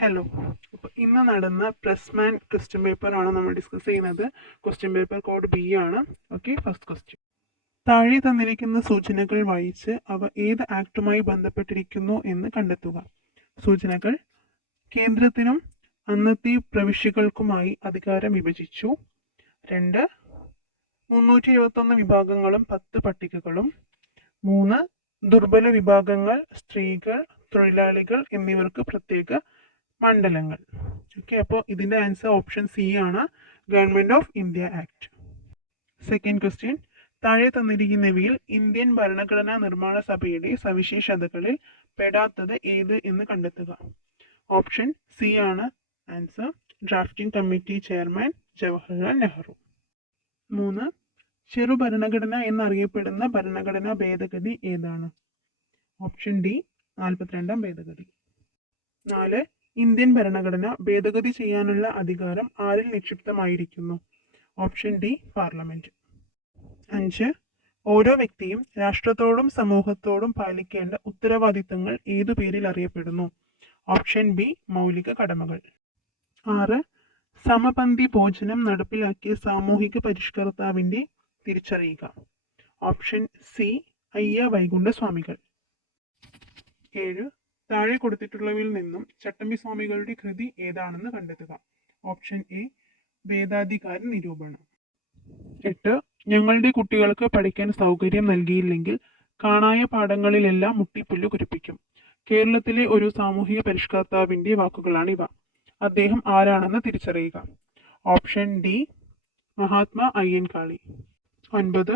Hello അപ്പോൾ ഇന്ന് നടന്ന പ്ലസ് മാൻ ക്വസ്റ്റ്യൻ പേപ്പർ ആണ് നമ്മൾ ഡിസ്കസ് ചെയ്യുന്നത്. ക്വസ്റ്റ്യൻ പേപ്പർ കോഡ് ബി ആണ്. ഓക്കെ ഫസ്റ്റ് ക്വസ്റ്റ്യൻ താഴെ തന്നിരിക്കുന്ന സൂചനകൾ വായിച്ച് അവ ഏത് ആക്ടുമായി ബന്ധപ്പെട്ടിരിക്കുന്നു എന്ന് കണ്ടെത്തുക. സൂചനകൾ. കേന്ദ്രത്തിനും അന്നത്തെ പ്രവിശ്യകൾക്കുമായി അധികാരം വിഭജിച്ചു. രണ്ട്. മുന്നൂറ്റി എഴുപത്തൊന്ന് വിഭാഗങ്ങളും പത്ത് പട്ടികകളും. മൂന്ന്. ദുർബല വിഭാഗങ്ങൾ സ്ത്രീകൾ തൊഴിലാളികൾ എന്നിവർക്ക് പ്രത്യേക മണ്ഡലങ്ങൾ. ഓക്കെ അപ്പോൾ ഇതിന്റെ ആൻസർ ഓപ്ഷൻ സി ആണ്. Government of India act second question താഴെ തന്നിരിക്കുന്നവയിൽ ഇന്ത്യൻ ഭരണഘടനാ നിർമ്മാണ സഭയുടെ സവിശേഷതകളിൽ പെടാത്തത് ഏത് എന്ന് കണ്ടെത്തുക. ഓപ്ഷൻ സി ആണ് answer drafting committee chairman Jawaharlal Nehru മൂന്ന്. ചെറു ഭരണഘടന എന്നറിയപ്പെടുന്ന ഭരണഘടനാ ഭേദഗതി ഏതാണ്? ഓപ്ഷൻ ഡി നാൽപ്പത്തിരണ്ടാം ഭേദഗതി. നാല്. ഇന്ത്യൻ ഭരണഘടന ഭേദഗതി ചെയ്യാനുള്ള അധികാരം ആരിൽ നിക്ഷിപ്തമായിരിക്കുന്നു? Option D parliament. അഞ്ച് ഓരോ വ്യക്തിയും രാഷ്ട്രത്തോടും സമൂഹത്തോടും പാലിക്കേണ്ട ഉത്തരവാദിത്തങ്ങൾ ഏതു പേരിൽ അറിയപ്പെടുന്നു? ഓപ്ഷൻ ബി മൗലിക കടമകൾ. ആറ് സമപന്തി ഭോജനം നടപ്പിലാക്കിയ സാമൂഹിക പരിഷ്കർത്താവിന്റെ തിരിച്ചറിയുക. ഓപ്ഷൻ സി അയ്യ വൈകുണ്ഠസ്വാമികൾ ഏഴ് താഴെ കൊടുത്തിട്ടുള്ളവയിൽ നിന്നും ചട്ടമ്പി സ്വാമികളുടെ കൃതി ഏതാണെന്ന് കണ്ടെത്തുക. ഓപ്ഷൻ എ വേദാധികാര നിരൂപണം. എട്ട് ഞങ്ങളുടെ കുട്ടികൾക്ക് പഠിക്കാൻ സൗകര്യം നൽകിയില്ലെങ്കിൽ കാണായ പാഠങ്ങളിലെല്ലാം മുട്ടിപ്പുല്ല് കുരിപ്പിക്കും. കേരളത്തിലെ ഒരു സാമൂഹിക പരിഷ്കർത്താവിന്റെ വാക്കുകളാണിവ അദ്ദേഹം ആരാണെന്ന് തിരിച്ചറിയുക. Option D Mahatma Ayyankali. ഒൻപത്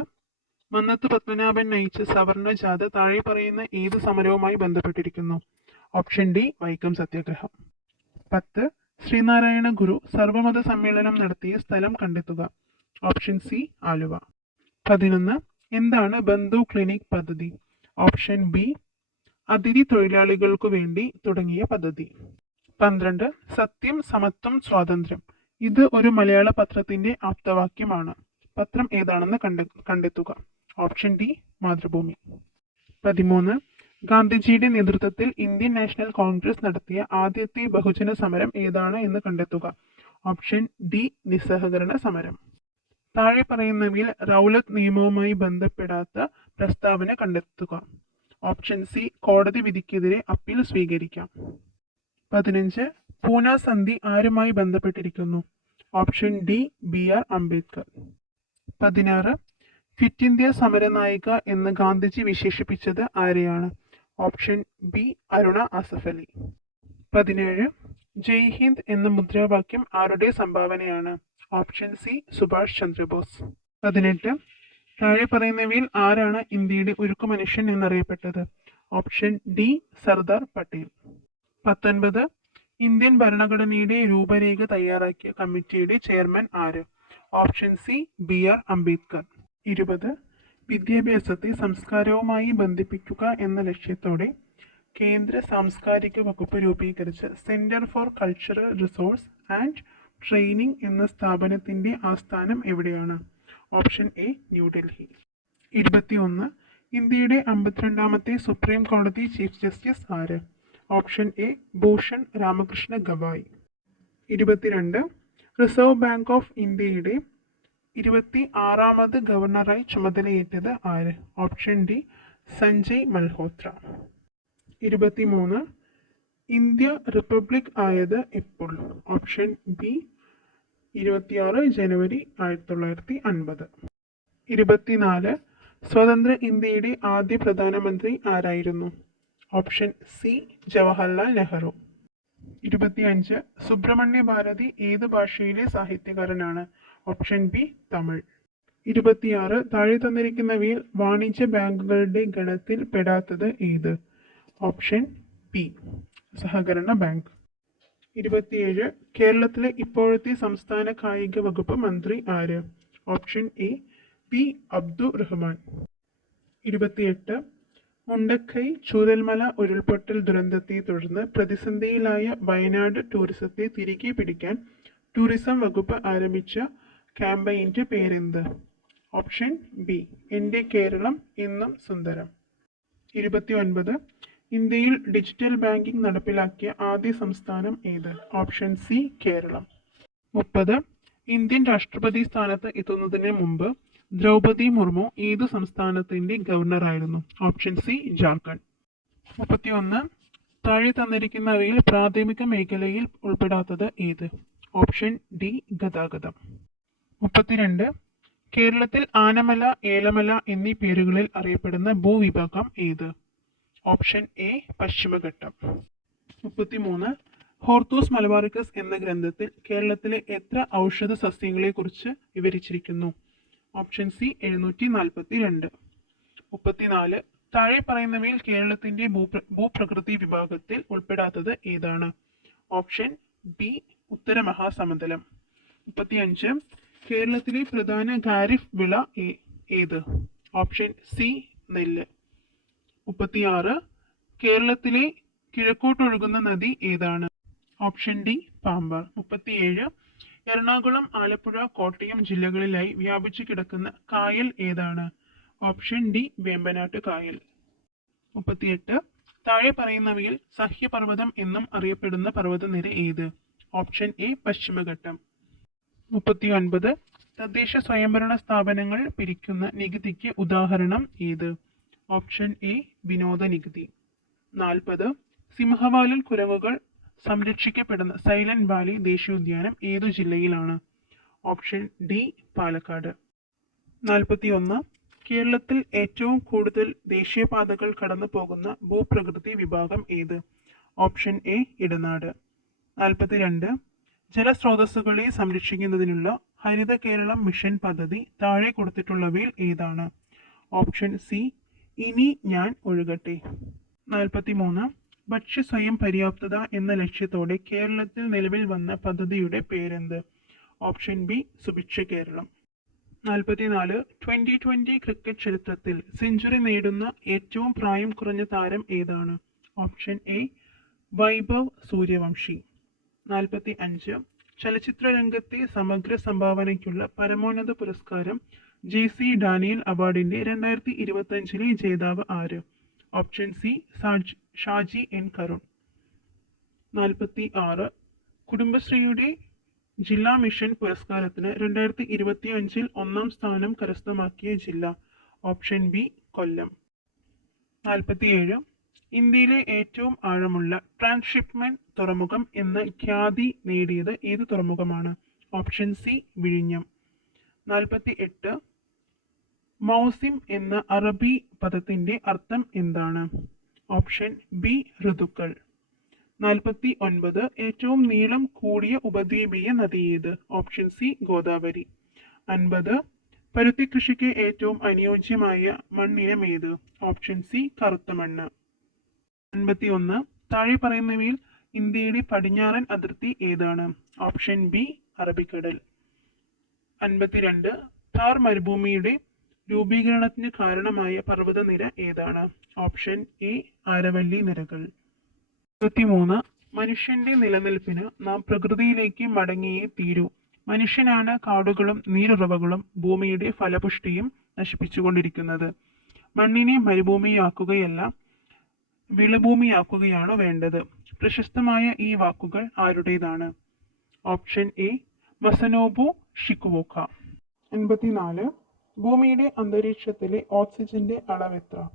മന്നത്ത് പത്മനാഭൻ നയിച്ച സവർണ ജാഥ താഴെ പറയുന്ന ഏത് സമരവുമായി ബന്ധപ്പെട്ടിരിക്കുന്നു? ഓപ്ഷൻ ഡി വൈക്കം സത്യാഗ്രഹം. പത്ത് ശ്രീനാരായണ ഗുരു സർവമത സമ്മേളനം നടത്തിയ സ്ഥലം കണ്ടെത്തുക. Option C Aluva. പതിനൊന്ന് എന്താണ് ബന്ധു ക്ലിനിക് പദ്ധതി? ഓപ്ഷൻ ബി അതിഥി തൊഴിലാളികൾക്കു വേണ്ടി തുടങ്ങിയ പദ്ധതി. പന്ത്രണ്ട് സത്യം സമത്വം സ്വാതന്ത്ര്യം. ഇത് ഒരു മലയാള പത്രത്തിന്റെ ആപ്തവാക്യമാണ്. പത്രം ഏതാണെന്ന് കണ്ടെ കണ്ടെത്തുക. Option D Mathrubhumi. പതിമൂന്ന് ഗാന്ധിജിയുടെ നേതൃത്വത്തിൽ ഇന്ത്യൻ നാഷണൽ കോൺഗ്രസ് നടത്തിയ ആദ്യത്തെ ബഹുജന സമരം ഏതാണ് എന്ന് കണ്ടെത്തുക. ഓപ്ഷൻ ഡി നിസ്സഹകരണ സമരം. താഴെ പറയുന്നവയിൽ റൗലത്ത് നിയമവുമായി ബന്ധപ്പെടാത്ത പ്രസ്താവന കണ്ടെത്തുക. ഓപ്ഷൻ സി കോടതി വിധിക്കെതിരെ അപ്പീൽ സ്വീകരിക്കാം. പതിനഞ്ച് പൂന സന്ധി ആരുമായി ബന്ധപ്പെട്ടിരിക്കുന്നു? Option D B R Ambedkar. പതിനാറ് ഫിറ്റ് ഇന്ത്യ സമരനായിക എന്ന് ഗാന്ധിജി വിശേഷിപ്പിച്ചത് ആരെയാണ്? Option B Aruna Asaf Ali. പതിനേഴ് ജയ് ഹിന്ദ് എന്ന മുദ്രാവാക്യം ആരുടെ സംഭാവനയാണ്? Option C Subhash Chandra Bose. പതിനെട്ട് താഴെ പറയുന്നവയിൽ ആരാണ് ഇന്ത്യയുടെ ഉരുക്കു മനുഷ്യൻ എന്നറിയപ്പെട്ടത്? Option D Sardar Patel. പത്തൊൻപത് ഇന്ത്യൻ ഭരണഘടനയുടെ രൂപരേഖ തയ്യാറാക്കിയ കമ്മിറ്റിയുടെ ചെയർമാൻ ആര്? Option C B R Ambedkar. ഇരുപത് വിദ്യാഭ്യാസത്തെ സംസ്കാരവുമായി ബന്ധിപ്പിക്കുക എന്ന ലക്ഷ്യത്തോടെ കേന്ദ്ര സാംസ്കാരിക വകുപ്പ് രൂപീകരിച്ച centre for cultural resource and training എന്ന സ്ഥാപനത്തിന്റെ ആസ്ഥാനം എവിടെയാണ്? ഓപ്ഷൻ എ ന്യൂഡൽഹി ഇരുപത്തിയൊന്ന് ഇന്ത്യയുടെ അമ്പത്തിരണ്ടാമത്തെ സുപ്രീം കോടതി ചീഫ് ജസ്റ്റിസ് ആര്? ഓപ്ഷൻ എ ഭൂഷൺ രാമകൃഷ്ണ ഗവായ് ഇരുപത്തിരണ്ട് റിസർവ് ബാങ്ക് ഓഫ് ഇന്ത്യയുടെ ഇരുപത്തി ആറാമത് ഗവർണറായി ചുമതലയേറ്റത് ആര്? Option D Sanjay Malhotra. ഇരുപത്തി മൂന്ന് ഇന്ത്യ റിപ്പബ്ലിക് ആയത് എപ്പോൾ ഓപ്ഷൻ ബി ഇരുപത്തിയാറ് ജനുവരി ആയിരത്തി തൊള്ളായിരത്തി അൻപത് ഇരുപത്തിനാല് സ്വതന്ത്ര ഇന്ത്യയുടെ ആദ്യ പ്രധാനമന്ത്രി ആരായിരുന്നു? Option C Jawaharlal Nehru. ഇരുപത്തിയഞ്ച്. സുബ്രഹ്മണ്യ ഭാരതി ഏത് ഭാഷയിലെ സാഹിത്യകാരനാണ്? Option B Tamil. ഇരുപത്തിയാറ്. താഴെ തന്നിരിക്കുന്നവയിൽ വാണിജ്യ ബാങ്കുകളുടെ ഗണത്തിൽ പെടാത്തത് ഏത്? ഓപ്ഷൻ പി സഹകരണ ബാങ്ക്. ഇരുപത്തിയേഴ്. കേരളത്തിലെ ഇപ്പോഴത്തെ സംസ്ഥാന കായിക വകുപ്പ് മന്ത്രി ആര്? Option A P Abdu Rahman ഇരുപത്തിയെട്ട്. മുണ്ടക്കൈ ചൂരൽമല ഉരുൾപൊട്ടൽ ദുരന്തത്തെ തുടർന്ന് പ്രതിസന്ധിയിലായ വയനാട് ടൂറിസത്തെ തിരികെ പിടിക്കാൻ ടൂറിസം വകുപ്പ് ആരംഭിച്ച ക്യാമ്പയിന്റെ പേരെന്ത്? ഓപ്ഷൻ ബി എന്റെ കേരളം എന്നും സുന്ദരം. ഇരുപത്തി ഒൻപത് ഇന്ത്യയിൽ ഡിജിറ്റൽ ബാങ്കിംഗ് നടപ്പിലാക്കിയ ആദ്യ സംസ്ഥാനം ഏത്? Option C Keralam. മുപ്പത് ഇന്ത്യൻ രാഷ്ട്രപതി സ്ഥാനത്ത് എത്തുന്നതിന് മുമ്പ് ദ്രൗപതി മുർമു ഏത് സംസ്ഥാനത്തിന്റെ ഗവർണർ ആയിരുന്നു ഓപ്ഷൻ സി ജാർഖണ്ഡ്. മുപ്പത്തിയൊന്ന് താഴെ തന്നിരിക്കുന്നവയിൽ പ്രാഥമിക മേഖലയിൽ ഉൾപ്പെടാത്തത് ഏത്? ഓപ്ഷൻ ഡി ഗതാഗതം. മുപ്പത്തിരണ്ട് കേരളത്തിൽ ആനമല ഏലമല എന്നീ പേരുകളിൽ അറിയപ്പെടുന്ന ഭൂവിഭാഗം ഏത്? ഓപ്ഷൻ എ പശ്ചിമഘട്ടം. മുപ്പത്തിമൂന്ന് ഹോർത്തൂസ് മലബാറിക്കസ് എന്ന ഗ്രന്ഥത്തിൽ കേരളത്തിലെ എത്ര ഔഷധ സസ്യങ്ങളെക്കുറിച്ച് വിവരിച്ചിരിക്കുന്നു? ഓപ്ഷൻ സി എഴുന്നൂറ്റി നാൽപ്പത്തി രണ്ട് മുപ്പത്തിനാല് താഴെ പറയുന്നവയിൽ കേരളത്തിന്റെ ഭൂപ്ര ഭൂപ്രകൃതി വിഭാഗത്തിൽ ഉൾപ്പെടാത്തത് ഏതാണ്? ഓപ്ഷൻ ബി ഉത്തര മഹാസമതലം മുപ്പത്തിയഞ്ച് കേരളത്തിലെ പ്രധാന ഖാരിഫ് വിള ഏത്? ഓപ്ഷൻ സി നെല്ല്. മുപ്പത്തിയാറ് കേരളത്തിലെ കിഴക്കോട്ടൊഴുകുന്ന നദി ഏതാണ്? Option D Pambar. മുപ്പത്തിയേഴ് എറണാകുളം ആലപ്പുഴ കോട്ടയം ജില്ലകളിലായി വ്യാപിച്ചു കിടക്കുന്ന കായൽ ഏതാണ്? ഓപ്ഷൻ ഡി വേമ്പനാട്ട് കായൽ. മുപ്പത്തിയെട്ട്. താഴെ പറയുന്നവയിൽ സഹ്യപർവതം എന്നും അറിയപ്പെടുന്ന പർവതനിര ഏത്? ഓപ്ഷൻ എ പശ്ചിമഘട്ടം. മുപ്പത്തി ഒൻപത് തദ്ദേശ സ്വയംഭരണ സ്ഥാപനങ്ങൾ പിരിക്കുന്ന നികുതിക്ക് ഉദാഹരണം ഏത്? ഓപ്ഷൻ എ വിനോദ നികുതി. നാൽപ്പത്. സിംഹവാലൻ കുരങ്ങുകൾ സംരക്ഷിക്കപ്പെടുന്ന സൈലന്റ് വാലി ദേശീയോദ്യാനം ഏതു ജില്ലയിലാണ്? Option D Palakkad. നാൽപ്പത്തി ഒന്ന് കേരളത്തിൽ ഏറ്റവും കൂടുതൽ ദേശീയപാതകൾ കടന്നു പോകുന്ന ഭൂപ്രകൃതി വിഭാഗം ഏത്? ഓപ്ഷൻ എ ഇടനാട്. നാൽപ്പത്തിരണ്ട്. ജലസ്രോതസ്സുകളെ സംരക്ഷിക്കുന്നതിനുള്ള ഹരിത കേരളം മിഷൻ പദ്ധതി താഴെ കൊടുത്തിട്ടുള്ളവയിൽ ഏതാണ്? ഓപ്ഷൻ സി ഇനി ഞാൻ ഒഴുകട്ടെ. നാൽപ്പത്തിമൂന്ന്. ഭക്ഷ്യ സ്വയം പര്യാപ്തത എന്ന ലക്ഷ്യത്തോടെ കേരളത്തിൽ നിലവിൽ വന്ന പദ്ധതിയുടെ പേരെന്ത്? Option B Subhiksha Keralam. നാൽപ്പത്തിനാല് ട്വന്റി ട്വന്റി ക്രിക്കറ്റ് ചരിത്രത്തിൽ സെഞ്ചുറി നേടുന്ന ഏറ്റവും പ്രായം കുറഞ്ഞ താരം ഏതാണ്? Option A Vaibhav Suryavanshi. നാൽപ്പത്തി അഞ്ച് ചലച്ചിത്ര രംഗത്തെ സമഗ്ര സംഭാവനയ്ക്കുള്ള പരമോന്നത പുരസ്കാരം ജെ സി ഡാനിയൽ അവാർഡിന്റെ രണ്ടായിരത്തി ഇരുപത്തഞ്ചിലെ ജേതാവ് ആര്? ഓപ്ഷൻ സി സാജ് ഷാജി എൻ കരുൺ. നാൽപ്പത്തി ആറ് കുടുംബശ്രീയുടെ ജില്ലാ മിഷൻ പുരസ്കാരത്തിന് രണ്ടായിരത്തി ഇരുപത്തി അഞ്ചിൽ ഒന്നാം സ്ഥാനം കരസ്ഥമാക്കിയ ജില്ല ഓപ്ഷൻ ബി കൊല്ലം. നാൽപ്പത്തിയേഴ് ഇന്ത്യയിലെ ഏറ്റവും ആഴമുള്ള ട്രാൻസ്ഷിപ്മെന്റ് തുറമുഖം എന്ന ഖ്യാതി നേടിയത് ഏത് തുറമുഖമാണ്? ഓപ്ഷൻ സി വിഴിഞ്ഞം. നാൽപ്പത്തി എട്ട് മൗസിം എന്ന അറബി പദത്തിന്റെ അർത്ഥം എന്താണ്? ഓപ്ഷൻ ബി ഋതുക്കൾ. നാൽപ്പത്തി ഒൻപത് ഏറ്റവും നീളം കൂടിയ ഉപദ്വീപീയ നദി ഏത്? Option C Godavari. അൻപത് പരുത്തി കൃഷിക്ക് ഏറ്റവും അനുയോജ്യമായ മണ്ണിനം ഏത്? ഓപ്ഷൻ സി കറുത്ത മണ്ണ്. അൻപത്തി ഒന്ന് താഴെ പറയുന്നവയിൽ ഇന്ത്യയുടെ പടിഞ്ഞാറൻ അതിർത്തി ഏതാണ്? ഓപ്ഷൻ ബി അറബിക്കടൽ. അൻപത്തിരണ്ട് താർ മരുഭൂമിയുടെ രൂപീകരണത്തിന് കാരണമായ പർവതനിര ഏതാണ്? ഓപ്ഷൻ എ ആരവല്ലി നിരകൾ. ഇരുപത്തിമൂന്ന് മനുഷ്യന്റെ നിലനിൽപ്പിന് നാം പ്രകൃതിയിലേക്ക് മടങ്ങിയേ തീരൂ. മനുഷ്യനാണ് കാടുകളും നീരുറവകളും ഭൂമിയുടെ ഫലപുഷ്ടിയും നശിപ്പിച്ചുകൊണ്ടിരിക്കുന്നത്. മണ്ണിനെ മരുഭൂമിയാക്കുകയല്ല വിളഭൂമിയാക്കുകയാണ് വേണ്ടത്. പ്രശസ്തമായ ഈ വാക്കുകൾ ആരുടേതാണ്? ഓപ്ഷൻ എ മസനോബു ഷിക്കുവോക്ക. എൺപത്തിനാല് ഭൂമിയുടെ അന്തരീക്ഷത്തിലെ ഓക്സിജന്റെ അളവെത്ര?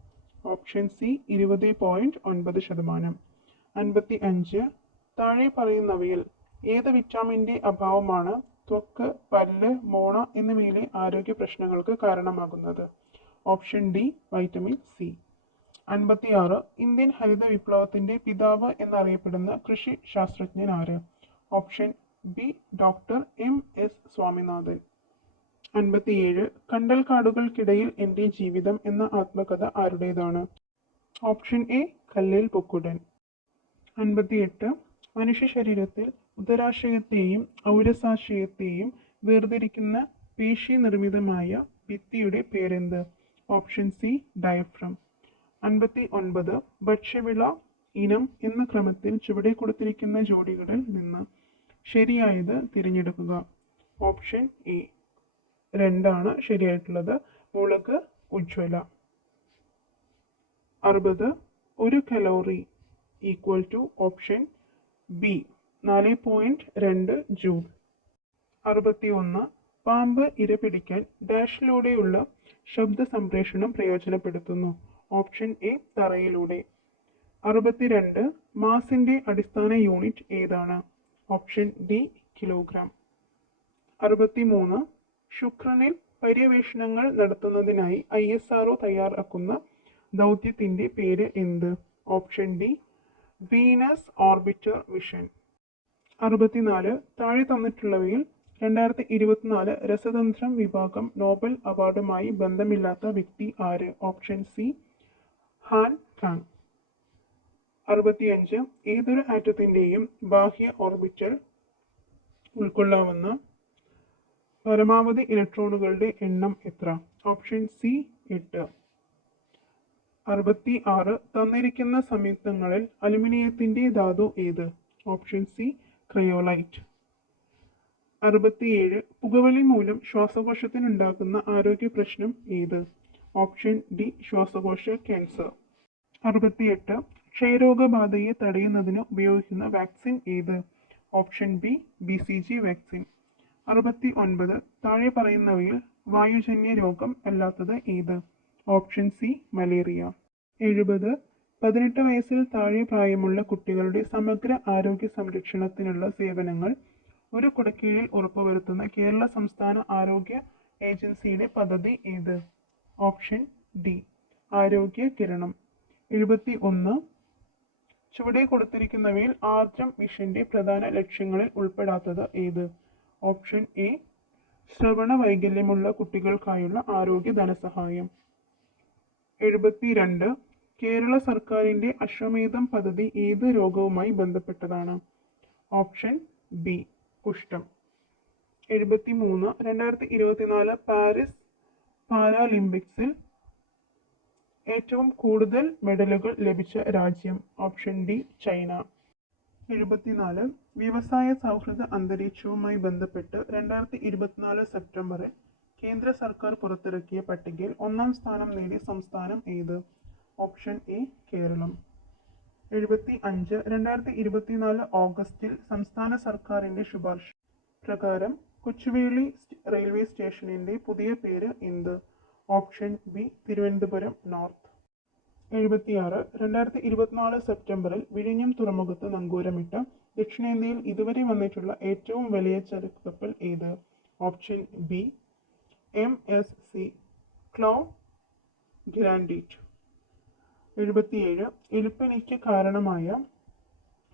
ഓപ്ഷൻ സി ഇരുപത് പോയിന്റ് ഒൻപത് ശതമാനം. അൻപത്തി അഞ്ച് താഴെ പറയുന്നവയിൽ ഏത് വിറ്റാമിന്റെ അഭാവമാണ് ത്വക്ക് പല്ല് മോണ എന്നിവയിലെ ആരോഗ്യ പ്രശ്നങ്ങൾക്ക് കാരണമാകുന്നത്? ഓപ്ഷൻ ഡി വൈറ്റമിൻ സി അൻപത്തിയാറ് ഇന്ത്യൻ ഹരിത വിപ്ലവത്തിന്റെ പിതാവ് എന്നറിയപ്പെടുന്ന കൃഷി ശാസ്ത്രജ്ഞൻ ആര്? Option B doctor M S Swaminathan. അൻപത്തിയേഴ് കണ്ടൽക്കാടുകൾക്കിടയിൽ എന്റെ ജീവിതം എന്ന ആത്മകഥ ആരുടേതാണ്? Option A Kallel Pokkudan. അൻപത്തിയെട്ട് മനുഷ്യ ശരീരത്തിൽ ഉദരാശയത്തെയും ഔരസാശയത്തെയും വേർതിരിക്കുന്ന പേശി നിർമ്മിതമായ ഭിത്തിയുടെ പേരെന്ത്? Option C diaphragm. അൻപത്തി ഒൻപത് ഭക്ഷ്യവിള ഇനം എന്ന ക്രമത്തിൽ ചുവടെ കൊടുത്തിരിക്കുന്ന ജോഡികളിൽ നിന്ന് ശരിയായത് തിരഞ്ഞെടുക്കുക. ഓപ്ഷൻ എ രണ്ടാണ് ശരിയായിട്ടുള്ളത്. മുളക് ഉജ്വല അറുപത്. ഒരു calorie equal to option B നാല് പോയിന്റ് രണ്ട് ജൂൾ അറുപത്തി ഒന്ന് പാമ്പ് ഇര പിടിക്കാൻ ഡാഷിലൂടെയുള്ള ശബ്ദ സംപ്രേഷണം പ്രയോജനപ്പെടുത്തുന്നു. ഓപ്ഷൻ എ തറയിലൂടെ. അറുപത്തിരണ്ട്. മാസിന്റെ അടിസ്ഥാന യൂണിറ്റ് ഏതാണ്? ഓപ്ഷൻ ഡി കിലോഗ്രാം അറുപത്തിമൂന്ന്. ശുക്രനിൽ പര്യവേഷണങ്ങൾ നടത്തുന്നതിനായി ഐ എസ് ആർഒ തയ്യാറാക്കുന്ന ദൗത്യത്തിന്റെ പേര് എന്ത്? Option D Venus orbiter mission. അറുപത്തിനാല് താഴെ തന്നിട്ടുള്ളവയിൽ രണ്ടായിരത്തി ഇരുപത്തിനാല് രസതന്ത്രം വിഭാഗം നോബൽ അവാർഡുമായി ബന്ധമില്ലാത്ത വ്യക്തി ആര്? ഓപ്ഷൻ സി ഹാൻ കാങ് അറുപത്തിയഞ്ച് ഏതൊരു ആറ്റത്തിന്റെയും ബാഹ്യ ഓർബിറ്റൽ ഉൾക്കൊള്ളാവുന്ന പരമാവധി ഇലക്ട്രോണുകളുടെ എണ്ണം എത്ര? ഓപ്ഷൻ സി എട്ട്. അറുപത്തി ആറ് തന്നിരിക്കുന്ന സംയുക്തങ്ങളിൽ അലുമിനിയത്തിന്റെ ധാതു ഏത്? ഓപ്ഷൻ സി ക്രയോലൈറ്റ് അറുപത്തിയേഴ്. പുകവലി മൂലം ശ്വാസകോശത്തിനുണ്ടാകുന്ന ആരോഗ്യ പ്രശ്നം ഏത്? ഓപ്ഷൻ ഡി ശ്വാസകോശ ക്യാൻസർ. അറുപത്തിയെട്ട്. ക്ഷയരോഗബാധയെ തടയുന്നതിന് ഉപയോഗിക്കുന്ന വാക്സിൻ ഏത്? Option B B C G vaccine അറുപത്തി ഒൻപത് താഴെ പറയുന്നവയിൽ വായുജന്യ രോഗം അല്ലാത്തത് ഏത്? Option C malaria. എഴുപത്. പതിനെട്ട് വയസ്സിൽ താഴെ പ്രായമുള്ള കുട്ടികളുടെ സമഗ്ര ആരോഗ്യ സംരക്ഷണത്തിനുള്ള സേവനങ്ങൾ. ഒരു കുടക്കീഴിൽ ഉറപ്പുവരുത്തുന്ന കേരള സംസ്ഥാന ആരോഗ്യ ഏജൻസിയുടെ പദ്ധതി ഏത്? ഓപ്ഷൻ ഡി ആരോഗ്യ കിരണം. എഴുപത്തി ഒന്ന് ചുവടെ കൊടുത്തിരിക്കുന്നവയിൽ ആർദ്രം മിഷന്റെ പ്രധാന ലക്ഷ്യങ്ങളിൽ ഉൾപ്പെടാത്തത് ഏത്? ഓപ്ഷൻ എ ശ്രവണ വൈകല്യമുള്ള കുട്ടികൾക്കായുള്ള ആരോഗ്യ ധനസഹായം. എഴുപത്തിരണ്ട് കേരള സർക്കാരിന്റെ അശ്വമേധം പദ്ധതി ഏത് രോഗവുമായി ബന്ധപ്പെട്ടതാണ്? ഓപ്ഷൻ ബി കുഷ്ഠം. എഴുപത്തി മൂന്ന് രണ്ടായിരത്തി ഇരുപത്തിനാല് പാരീസ് പാരാലിമ്പിക്സിൽ ഏറ്റവും കൂടുതൽ മെഡലുകൾ ലഭിച്ച രാജ്യം ഓപ്ഷൻ ഡി ചൈന. എഴുപത്തിനാല് വ്യവസായ സൗഹൃദ അന്തരീക്ഷവുമായി ബന്ധപ്പെട്ട് രണ്ടായിരത്തി ഇരുപത്തിനാല് സെപ്റ്റംബറിൽ കേന്ദ്ര സർക്കാർ പുറത്തിറക്കിയ പട്ടികയിൽ ഒന്നാം സ്ഥാനം നേടിയ സംസ്ഥാനം ഏത്? Option A Keralam. എഴുപത്തി അഞ്ച് രണ്ടായിരത്തി ഇരുപത്തിനാല് ഓഗസ്റ്റിൽ സംസ്ഥാന സർക്കാരിന്റെ ശുപാർശ പ്രകാരം കൊച്ചുവേളി റെയിൽവേ സ്റ്റേഷനിന്റെ പുതിയ പേര് എന്ത്? Option B Thiruvananthapuram north. എഴുപത്തിയാറ്. രണ്ടായിരത്തി ഇരുപത്തിനാല് സെപ്റ്റംബറിൽ വിഴിഞ്ഞം തുറമുഖത്ത് നങ്കൂരമിട്ട ദക്ഷിണേന്ത്യയിൽ ഇതുവരെ വന്നിട്ടുള്ള ഏറ്റവും വലിയ ചരക്ക് കപ്പൽ ഏത്? Option B M S C ക്ലോ ഗ്രാൻഡിറ്റ്. എഴുപത്തിയേഴ്. എലിപ്പനിക്ക് കാരണമായ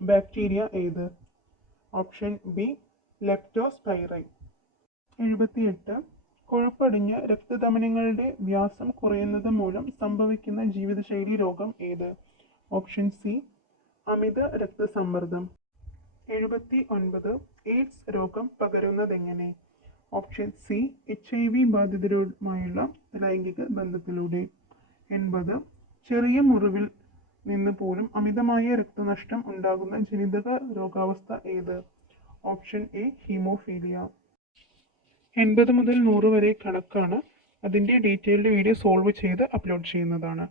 ബാക്ടീരിയ ഏത്? ഓപ്ഷൻ ബി ലെപ്റ്റോസ്പൈറൈ എഴുപത്തിയെട്ട്. കൊഴുപ്പടിഞ്ഞ് രക്തധമനികളുടെ വ്യാസം കുറയുന്നത് മൂലം സംഭവിക്കുന്ന ജീവിതശൈലി രോഗം ഏത്? ഓപ്ഷൻ സി അമിത രക്തസമ്മർദ്ദം. എഴുപത്തി ഒൻപത് എയ്ഡ്സ് രോഗം പകരുന്നതെങ്ങനെ? Option C H I V ബാധിതരുമായുള്ള ലൈംഗിക ബന്ധത്തിലൂടെ. എൺപത് ചെറിയ മുറിവിൽ നിന്ന് പോലും അമിതമായ രക്തനഷ്ടം ഉണ്ടാകുന്ന ജനിതക രോഗാവസ്ഥ ഏത്? Option A haemophilia. എൺപത് മുതൽ നൂറ് വരെ കണക്കാണ് അതിന്റെ ഡീറ്റെയിൽഡ് വീഡിയോ സോൾവ് ചെയ്ത് അപ്ലോഡ് ചെയ്യുന്നതാണ്.